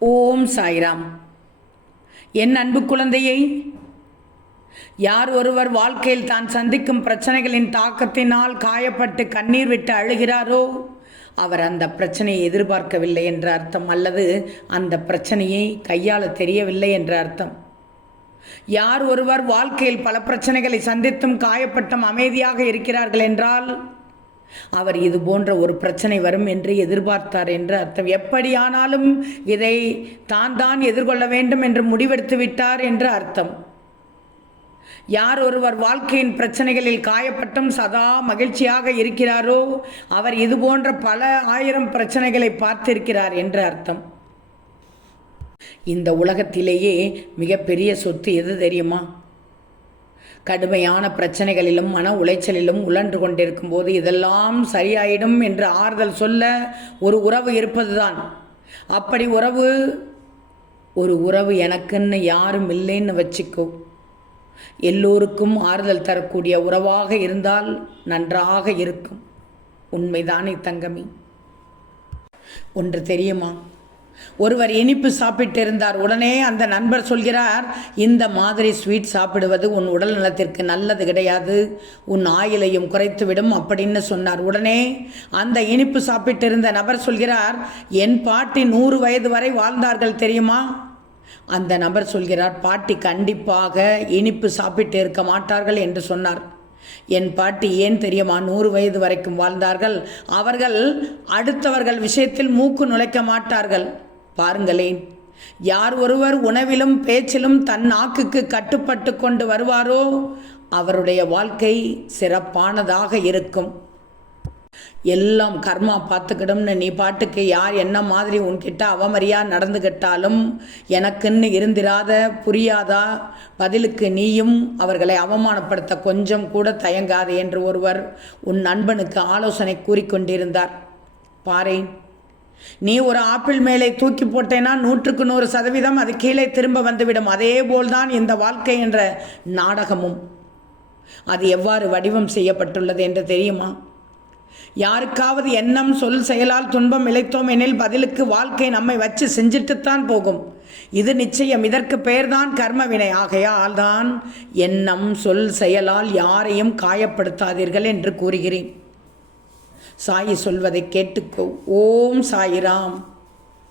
ஓம் சாய்ராம். என் அன்பு குழந்தையை, யார் ஒருவர் வாழ்க்கையில் தான் சந்திக்கும் பிரச்சனைகளின் தாக்கத்தினால் காயப்பட்டு கண்ணீர் விட்டு அழுகிறாரோ அவர் அந்த பிரச்சனையை எதிர்பார்க்கவில்லை என்ற அர்த்தம், அல்லது அந்த பிரச்சனையை கையாள தெரியவில்லை என்ற அர்த்தம். யார் ஒருவர் வாழ்க்கையில் பல பிரச்சனைகளை சந்தித்தும் காயப்பட்டும் அமைதியாக இருக்கிறார்கள் என்றால் அவர் இது போன்ற ஒரு பிரச்சனை வரும் என்று எதிர்பார்த்தார் என்று அர்த்தம். எப்படியானாலும் இதை தான் எதிர்கொள்ள வேண்டும் என்று முடிவெடுத்து விட்டார் என்று அர்த்தம். யார் ஒருவர் வாழ்க்கையின் பிரச்சனைகளில் காயப்பட்டும் சதா மகிழ்ச்சியாக இருக்கிறாரோ அவர் இது போன்ற பல ஆயிரம் பிரச்சனைகளை பார்த்திருக்கிறார் என்று அர்த்தம். இந்த உலகத்திலேயே மிகப்பெரிய சொத்து எது தெரியுமா? கடுமையான பிரச்சனைகளிலும் மன உளைச்சலிலும் உழன்று கொண்டிருக்கும் போது இதெல்லாம் சரியாயிடும் என்று ஆறுதல் சொல்ல ஒரு உறவு இருப்பதுதான். அப்படி ஒரு உறவு எனக்குன்னு யாரும் இல்லைன்னு வச்சுக்கோ. எல்லோருக்கும் ஆறுதல் தரக்கூடிய உறவாக இருந்தால் நன்றாக இருக்கும். உண்மைதானே தங்கமி? ஒன்று தெரியுமா? ஒருவர் இனிப்பு சாப்பிட்டு இருந்தார். உடனே அந்த நண்பர் சொல்கிறார், இந்த மாதிரி ஸ்வீட் சாப்பிடுவது உன் உடல் நலத்திற்கு நல்லது கிடையாது, உன் ஆயிலையும் குறைத்துவிடும் அப்படின்னு சொன்னார். உடனே அந்த இனிப்பு சாப்பிட்டு இருந்த நபர் சொல்கிறார், என் பாட்டி 100 வயது வரை வாழ்ந்தார்கள் தெரியுமா? அந்த நபர் சொல்கிறார், பாட்டி கண்டிப்பாக இனிப்பு சாப்பிட்டு இருக்க மாட்டார்கள் என்று சொன்னார். என் பாட்டி ஏன் தெரியுமா 100 வயது வரைக்கும் வாழ்ந்தார்கள்? அவர்கள் அடுத்தவர்கள் விஷயத்தில் மூக்கு நுழைக்க மாட்டார்கள். பாருங்களேன், யார் ஒருவர் உணவிலும் பேச்சிலும் தன் நாக்குக்கு கட்டுப்பட்டு கொண்டு வருவாரோ அவருடைய வாழ்க்கை சிறப்பானதாக இருக்கும். எல்லாம் கர்மா பார்த்துக்கிடும்னு நீ பாட்டுக்கு யார் என்ன மாதிரி உன்கிட்ட அவமரியா நடந்துகிட்டாலும் எனக்குன்னு இருந்திராத, புரியாதா? பதிலுக்கு நீயும் அவர்களை அவமானப்படுத்த கொஞ்சம் கூட தயங்காது என்று ஒருவர் உன் நண்பனுக்கு ஆலோசனை கூறிக்கொண்டிருந்தார். பாரேன், நீ ஒரு ஆப்பிள் மேலே தூக்கி போட்டேன்னா 100க்கு 100% அது கீழே திரும்ப வந்துவிடும். அதே போல்தான் இந்த வாழ்க்கை என்ற நாடகமும். அது எவ்வாறு வடிவம் செய்யப்பட்டுள்ளது என்று தெரியுமா? யாருக்காவது எண்ணம் சொல் செயலால் துன்பம் இழைத்தோம் எனில் பதிலுக்கு வாழ்க்கை நம்மை வச்சு செஞ்சிட்டுத்தான் போகும். இது நிச்சயம். இதற்கு பெயர்தான் கர்மவினை. ஆகையால் தான் எண்ணம் சொல் செயலால் யாரையும் காயப்படுத்தாதீர்கள் என்று கூறுகிறேன். சாயி சொல்வதை கேட்டுக்கோ. ஓம் சாயிராம்.